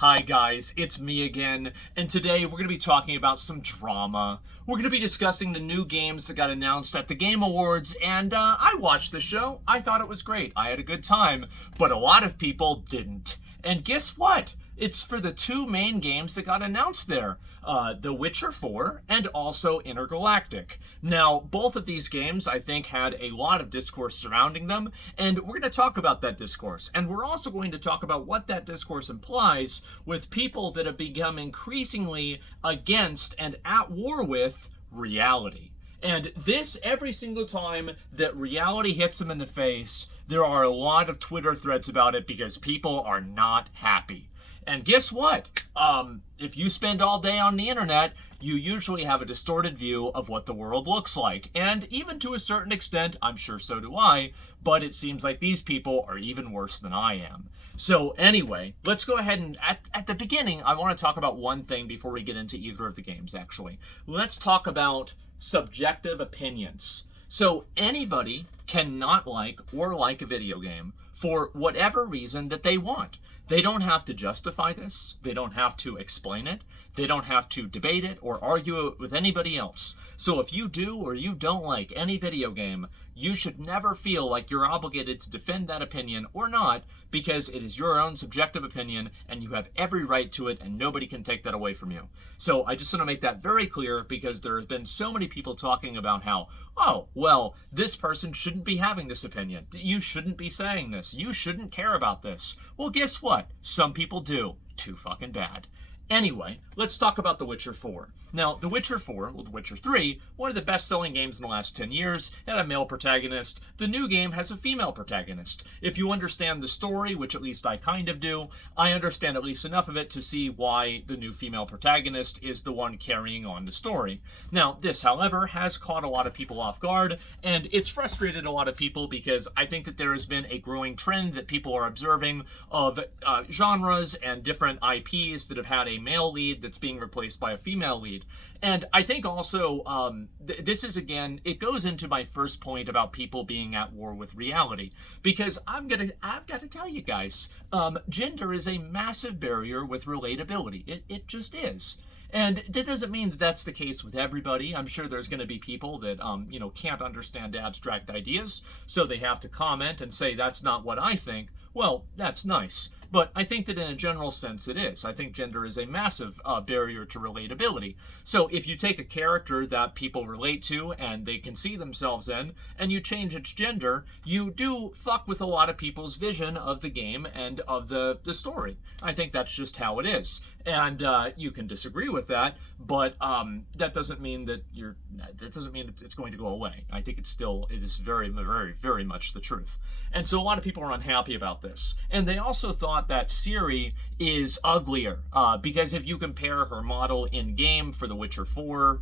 Hi guys, it's me again, and today we're going to be talking about some drama. We're going to be discussing the new games that got announced at the Game Awards, and I watched the show. I thought it was great. I had a good time, but a lot of people didn't. And guess what? It's for the two main games that got announced there, The Witcher 4 and also Intergalactic. Now, both of these games, I think, had a lot of discourse surrounding them, and we're going to talk about that discourse. And we're also going to talk about what that discourse implies with people that have become increasingly against and at war with reality. And this, every single time that reality hits them in the face, there are a lot of Twitter threads about it because people are not happy. And guess what? If you spend all day on the internet, you usually have a distorted view of what the world looks like. And even to a certain extent, I'm sure so do I, but it seems like these people are even worse than I am. So anyway, let's go ahead and, at the beginning, I want to talk about one thing before we get into either of the games, actually. Let's talk about subjective opinions. So anybody cannot like or like a video game for whatever reason that they want. They don't have to justify this. They don't have to explain it. They don't have to debate it or argue it with anybody else. So if you do or you don't like any video game, you should never feel like you're obligated to defend that opinion or not, because it is your own subjective opinion and you have every right to it and nobody can take that away from you. So I just want to make that very clear, because there have been so many people talking about how, oh, well, this person shouldn't be having this opinion. You shouldn't be saying this. You shouldn't care about this. Well, guess what? Some people do. Too fucking bad. Anyway, let's talk about The Witcher 4. Now, The Witcher 4, well, The Witcher 3, one of the best-selling games in the last 10 years, had a male protagonist. The new game has a female protagonist. If you understand the story, which at least I kind of do, I understand at least enough of it to see why the new female protagonist is the one carrying on the story. Now, this, however, has caught a lot of people off guard, and it's frustrated a lot of people because I think that there has been a growing trend that people are observing of genres and different IPs that have had a male lead that's being replaced by a female lead. And I think also this is, again, it goes into my first point about people being at war with reality, because I've got to tell you guys, gender is a massive barrier with relatability. It just is. And that doesn't mean that that's the case with everybody. I'm sure there's going to be people that, can't understand abstract ideas, so they have to comment and say, that's not what I think. Well, that's nice. But I think that in a general sense it is. I think gender is a massive barrier to relatability. So if you take a character that people relate to and they can see themselves in, and you change its gender, you do fuck with a lot of people's vision of the game and of the story. I think that's just how it is. And you can disagree with that, but that doesn't mean that it's going to go away. I think it is very, very, very much the truth. And so a lot of people are unhappy about this. And they also thought that Ciri is uglier, because if you compare her model in game for The Witcher 3,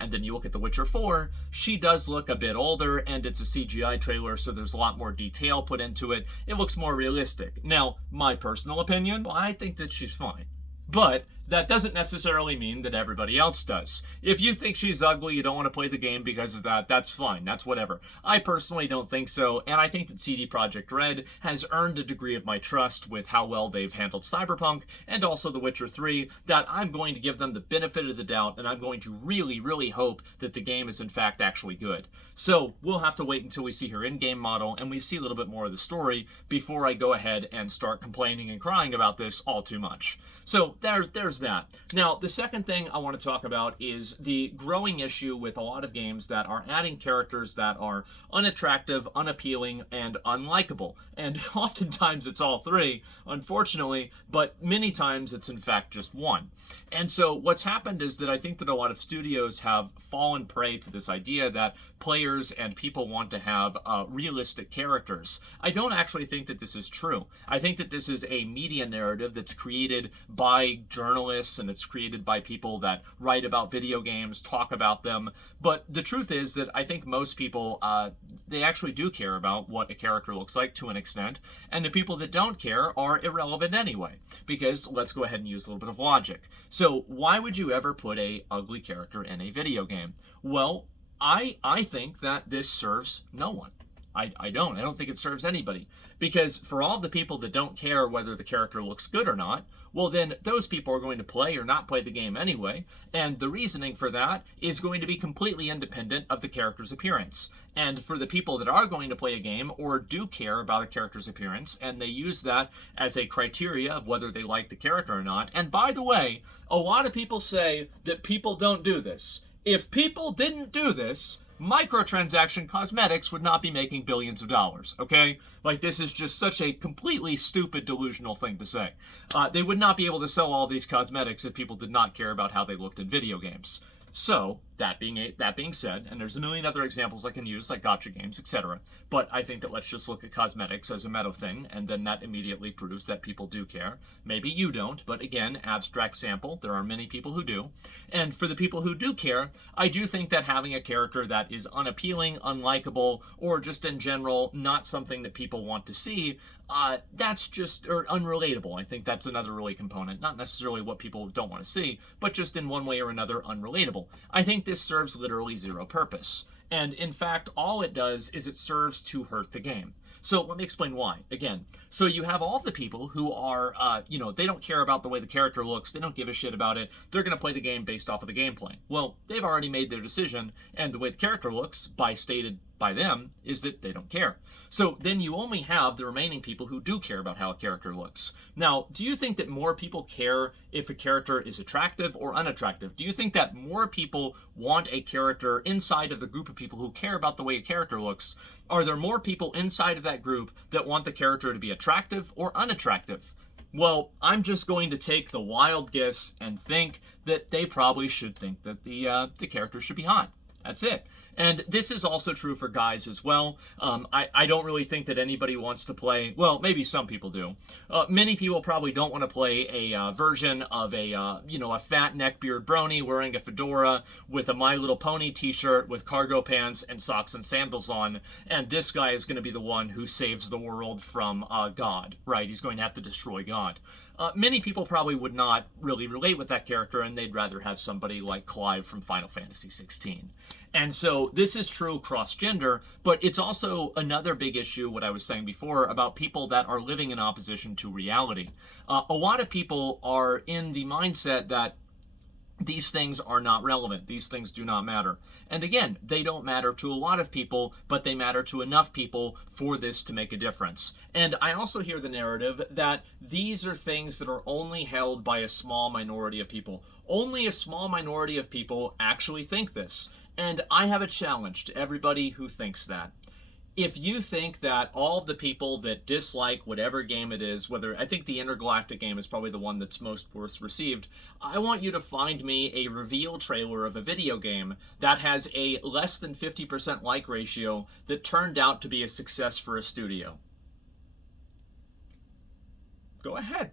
and then you look at The Witcher 4, she does look a bit older, and it's a CGI trailer, so there's a lot more detail put into it. It looks more realistic. Now, my personal opinion, I think that she's fine. But that doesn't necessarily mean that everybody else does. If you think she's ugly, you don't want to play the game because of that, that's fine, that's whatever. I personally don't think so, and I think that CD Projekt Red has earned a degree of my trust with how well they've handled Cyberpunk and also The Witcher 3, that I'm going to give them the benefit of the doubt, and I'm going to really, really hope that the game is in fact actually good. So we'll have to wait until we see her in-game model and we see a little bit more of the story before I go ahead and start complaining and crying about this all too much. So there's that. Now, the second thing I want to talk about is the growing issue with a lot of games that are adding characters that are unattractive, unappealing, and unlikable. And oftentimes it's all three, unfortunately, but many times it's in fact just one. And so what's happened is that I think that a lot of studios have fallen prey to this idea that players and people want to have realistic characters. I don't actually think that this is true. I think that this is a media narrative that's created by journalists, and it's created by people that write about video games, talk about them. But the truth is that I think most people, they actually do care about what a character looks like to an extent, and the people that don't care are irrelevant anyway, because let's go ahead and use a little bit of logic. So why would you ever put a ugly character in a video game? Well, I think that this serves no one. I don't. I don't think it serves anybody. Because for all the people that don't care whether the character looks good or not, well then those people are going to play or not play the game anyway, and the reasoning for that is going to be completely independent of the character's appearance. And for the people that are going to play a game or do care about a character's appearance, and they use that as a criteria of whether they like the character or not, and by the way, a lot of people say that people don't do this. If people didn't do this, microtransaction cosmetics would not be making billions of dollars, okay? Like, this is just such a completely stupid, delusional thing to say. They would not be able to sell all these cosmetics if people did not care about how they looked in video games. So, that being said, and there's a million other examples I can use, like gacha games, etc. But I think that let's just look at cosmetics as a meta thing, and then that immediately proves that people do care. Maybe you don't, but again, abstract sample, there are many people who do. And for the people who do care, I do think that having a character that is unappealing, unlikable, or just in general not something that people want to see, that's just, or unrelatable. I think that's another really component. Not necessarily what people don't want to see, but just in one way or another unrelatable. I think this serves literally zero purpose. And in fact, all it does is it serves to hurt the game. So let me explain why. Again, so you have all the people who are, they don't care about the way the character looks. They don't give a shit about it. They're going to play the game based off of the gameplay. Well, they've already made their decision, and the way the character looks, stated by them, is that they don't care. So then you only have the remaining people who do care about how a character looks. Now, do you think that more people care if a character is attractive or unattractive? Do you think that more people want a character inside of the group of people who care about the way a character looks? Are there more people inside of that group that want the character to be attractive or unattractive? Well, I'm just going to take the wild guess and think that they probably should think that the character should be hot. That's it. And this is also true for guys as well. I don't really think that anybody wants to play, well, maybe some people do. Many people probably don't want to play a version of a fat neckbeard brony wearing a fedora with a My Little Pony t-shirt with cargo pants and socks and sandals on, and this guy is going to be the one who saves the world from God, right? He's going to have to destroy God. Many people probably would not really relate with that character, and they'd rather have somebody like Clive from Final Fantasy XVI. And so this is true cross-gender, but it's also another big issue, what I was saying before, about people that are living in opposition to reality. A lot of people are in the mindset that these things are not relevant. These things do not matter. And again, they don't matter to a lot of people, but they matter to enough people for this to make a difference. And I also hear the narrative that these are things that are only held by a small minority of people. Only a small minority of people actually think this. And I have a challenge to everybody who thinks that. If you think that all of the people that dislike whatever game it is, whether I think the Intergalactic game is probably the one that's most worst received, I want you to find me a reveal trailer of a video game that has a less than 50% like ratio that turned out to be a success for a studio. Go ahead.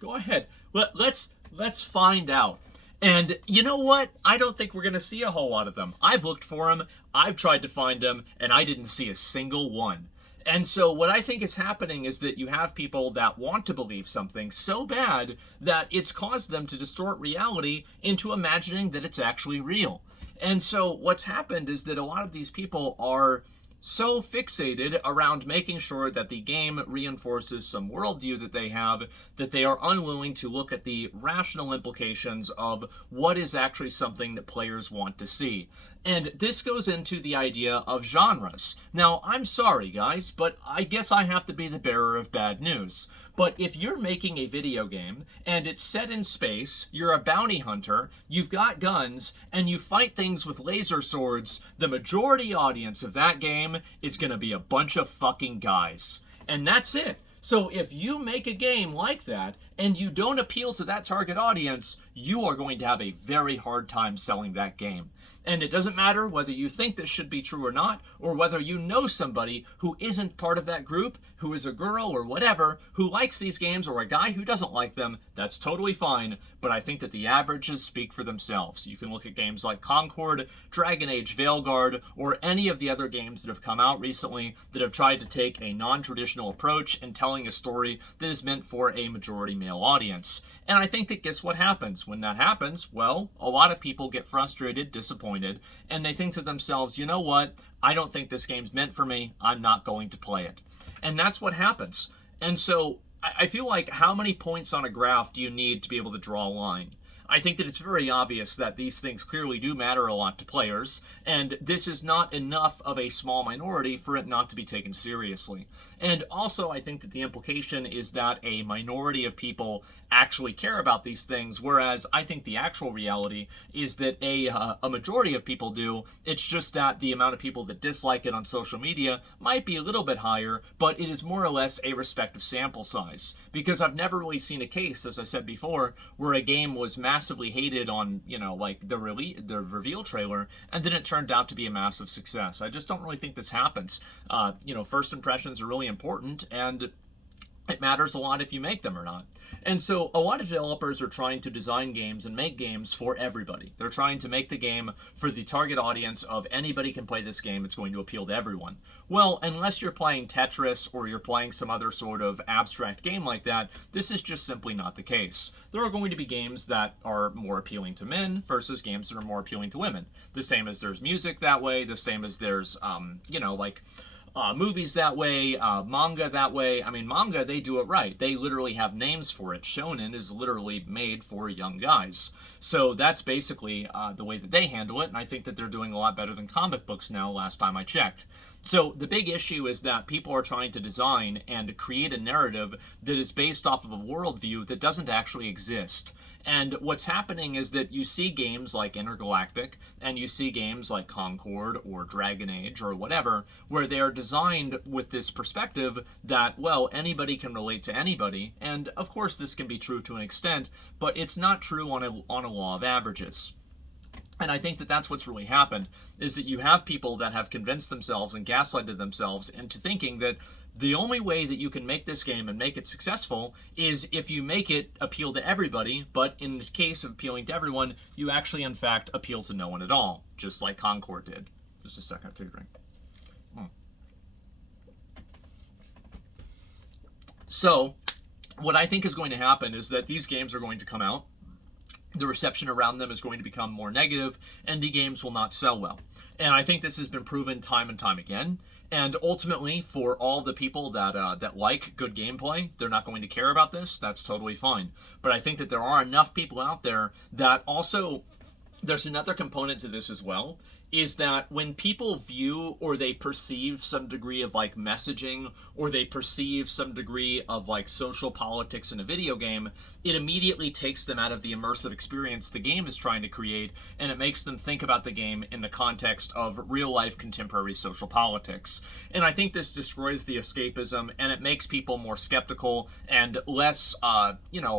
Go ahead. Let's find out. And you know what? I don't think we're going to see a whole lot of them. I've looked for them, I've tried to find them, and I didn't see a single one. And so what I think is happening is that you have people that want to believe something so bad that it's caused them to distort reality into imagining that it's actually real. And so what's happened is that a lot of these people are so fixated around making sure that the game reinforces some worldview that they have, that they are unwilling to look at the rational implications of what is actually something that players want to see. And this goes into the idea of genres. Now, I'm sorry, guys, but I guess I have to be the bearer of bad news. But if you're making a video game, and it's set in space, you're a bounty hunter, you've got guns, and you fight things with laser swords, the majority audience of that game is going to be a bunch of fucking guys. And that's it. So if you make a game like that, and you don't appeal to that target audience, you are going to have a very hard time selling that game. And it doesn't matter whether you think this should be true or not, or whether you know somebody who isn't part of that group, who is a girl or whatever, who likes these games, or a guy who doesn't like them. That's totally fine, but I think that the averages speak for themselves. You can look at games like Concord, Dragon Age Veilguard, or any of the other games that have come out recently that have tried to take a non-traditional approach in telling a story that is meant for a majority male audience. And I think that guess what happens? When that happens, well, a lot of people get frustrated, disappointed, disappointed, and they think to themselves, you know what, I don't think this game's meant for me, I'm not going to play it. And that's what happens. And so I feel like, how many points on a graph do you need to be able to draw a line? I think that it's very obvious that these things clearly do matter a lot to players, and this is not enough of a small minority for it not to be taken seriously. And also, I think that the implication is that a minority of people actually care about these things, whereas I think the actual reality is that a majority of people do. It's just that the amount of people that dislike it on social media might be a little bit higher, but it is more or less a respective sample size. Because I've never really seen a case, as I said before, where a game was massively hated on, like the reveal trailer, and then it turned out to be a massive success. I just don't really think this happens. First impressions are really important, and it matters a lot if you make them or not. And so a lot of developers are trying to design games and make games for everybody. They're trying to make the game for the target audience of anybody can play this game, it's going to appeal to everyone. Well, unless you're playing Tetris or you're playing some other sort of abstract game like that, this is just simply not the case. There are going to be games that are more appealing to men versus games that are more appealing to women. The same as there's music that way, the same as there's, movies that way, manga that way. I mean, manga, they do it right. They literally have names for it. Shonen is literally made for young guys. So that's basically the way that they handle it, and I think that they're doing a lot better than comic books now, last time I checked. So the big issue is that people are trying to design and create a narrative that is based off of a worldview that doesn't actually exist. And what's happening is that you see games like Intergalactic, and you see games like Concord or Dragon Age or whatever, where they are designed with this perspective that, well, anybody can relate to anybody. And of course this can be true to an extent, but it's not true on a law of averages. And I think that that's what's really happened, is that you have people that have convinced themselves and gaslighted themselves into thinking that the only way that you can make this game and make it successful is if you make it appeal to everybody, but in the case of appealing to everyone, you actually, in fact, appeal to no one at all, just like Concord did. Just a second, take a drink. So, what I think is going to happen is that these games are going to come out, the reception around them is going to become more negative, and the games will not sell well. And I think this has been proven time and time again. And ultimately, for all the people that like good gameplay, they're not going to care about this. That's totally fine. But I think that there are enough people out there that also, there's another component to this as well, is that when people view or they perceive some degree of like messaging, or they perceive some degree of like social politics in a video game, it immediately takes them out of the immersive experience the game is trying to create, and it makes them think about the game in the context of real life contemporary social politics. And I think this destroys the escapism, and it makes people more skeptical and less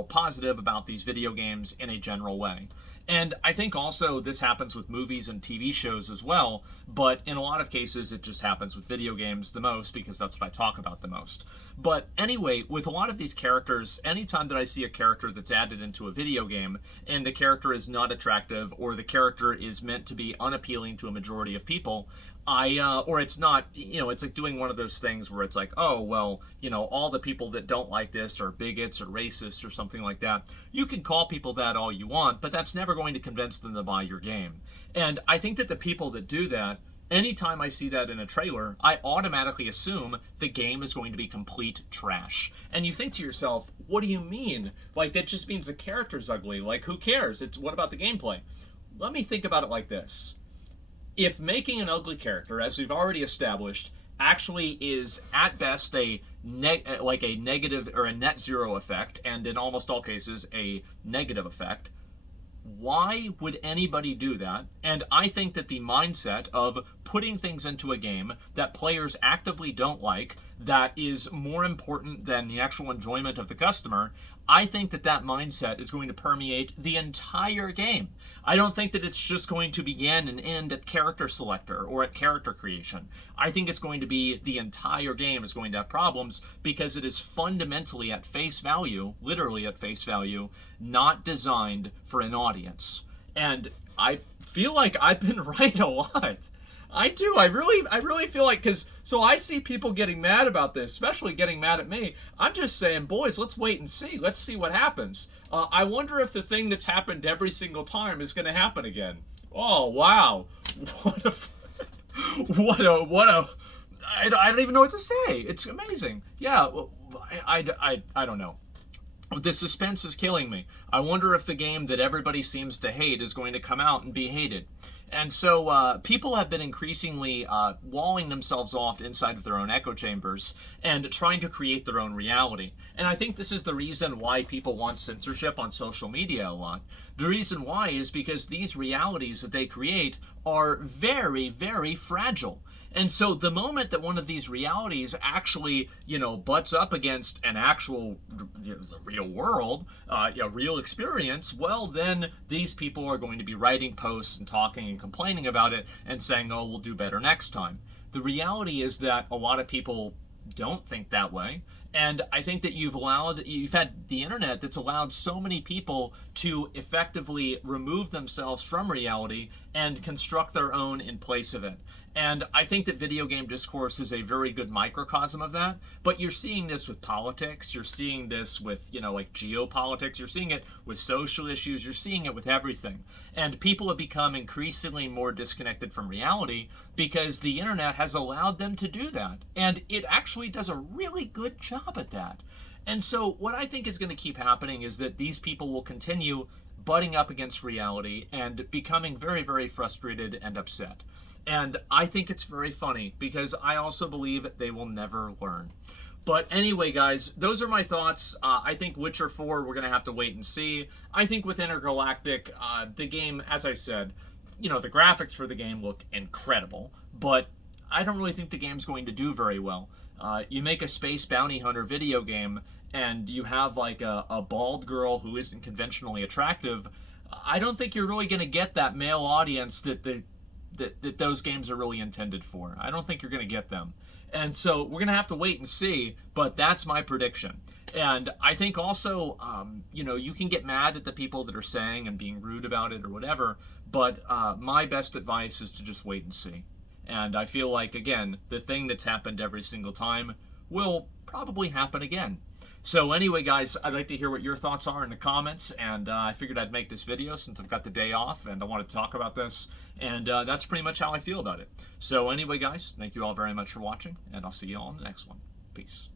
positive about these video games in a general way. And I think also this happens with movies and TV shows as well, but in a lot of cases it just happens with video games the most, because that's what I talk about the most. But anyway, with a lot of these characters, anytime that I see a character that's added into a video game and the character is not attractive, or the character is meant to be unappealing to a majority of people, or it's not, it's like doing one of those things where it's like, oh, well, all the people that don't like this are bigots or racists or something like that. You can call people that all you want, but that's never going to convince them to buy your game. And I think that the people that do that, anytime I see that in a trailer, I automatically assume the game is going to be complete trash. And you think to yourself, what do you mean? Like, that just means the character's ugly. Like, who cares? What about the gameplay? Let me think about it like this. If making an ugly character, as we've already established, actually is at best a negative or a net zero effect, and in almost all cases a negative effect, why would anybody do that? And I think that the mindset of putting things into a game that players actively don't like, that is more important than the actual enjoyment of the customer, I think that that mindset is going to permeate the entire game. I don't think that it's just going to begin and end at character selector or at character creation. I think it's going to be the entire game is going to have problems, because it is fundamentally at face value, literally at face value, not designed for an audience. And I feel like I've been right a lot. I do. I really feel like, so I see people getting mad about this, especially getting mad at me. I'm just saying, boys, let's wait and see. Let's see what happens. I wonder if the thing that's happened every single time is going to happen again. Oh, wow. What a, what a, I don't even know what to say. It's amazing. Yeah, well, I don't know. The suspense is killing me. I wonder if the game that everybody seems to hate is going to come out and be hated. And so people have been increasingly walling themselves off inside of their own echo chambers and trying to create their own reality. And I think this is the reason why people want censorship on social media a lot. The reason why is because these realities that they create are very, very fragile. And so the moment that one of these realities actually, butts up against an actual, the real world, a real experience, well, then these people are going to be writing posts and talking and complaining about it and saying, oh, we'll do better next time. The reality is that a lot of people don't think that way. And I think that you've had the internet that's allowed so many people to effectively remove themselves from reality and construct their own in place of it. And I think that video game discourse is a very good microcosm of that. But you're seeing this with politics. You're seeing this with, like geopolitics. You're seeing it with social issues. You're seeing it with everything. And people have become increasingly more disconnected from reality because the internet has allowed them to do that. And it actually does a really good job at that. And so what I think is going to keep happening is that these people will continue butting up against reality and becoming very, very frustrated and upset. And I think it's very funny because I also believe they will never learn. But anyway, guys, those are my thoughts. I think Witcher 4, we're going to have to wait and see. I think with Intergalactic, the game, as I said, the graphics for the game look incredible. But I don't really think the game's going to do very well. You make a space bounty hunter video game, and you have like a bald girl who isn't conventionally attractive. I don't think you're really going to get that male audience that those games are really intended for. I don't think you're going to get them. And so we're going to have to wait and see, but that's my prediction. And I think also, you can get mad at the people that are saying and being rude about it or whatever, but my best advice is to just wait and see. And I feel like, again, the thing that's happened every single time will probably happen again. So anyway, guys, I'd like to hear what your thoughts are in the comments, and I figured I'd make this video since I've got the day off and I want to talk about this, and that's pretty much how I feel about it. So anyway, guys, thank you all very much for watching, and I'll see you all in the next one. Peace.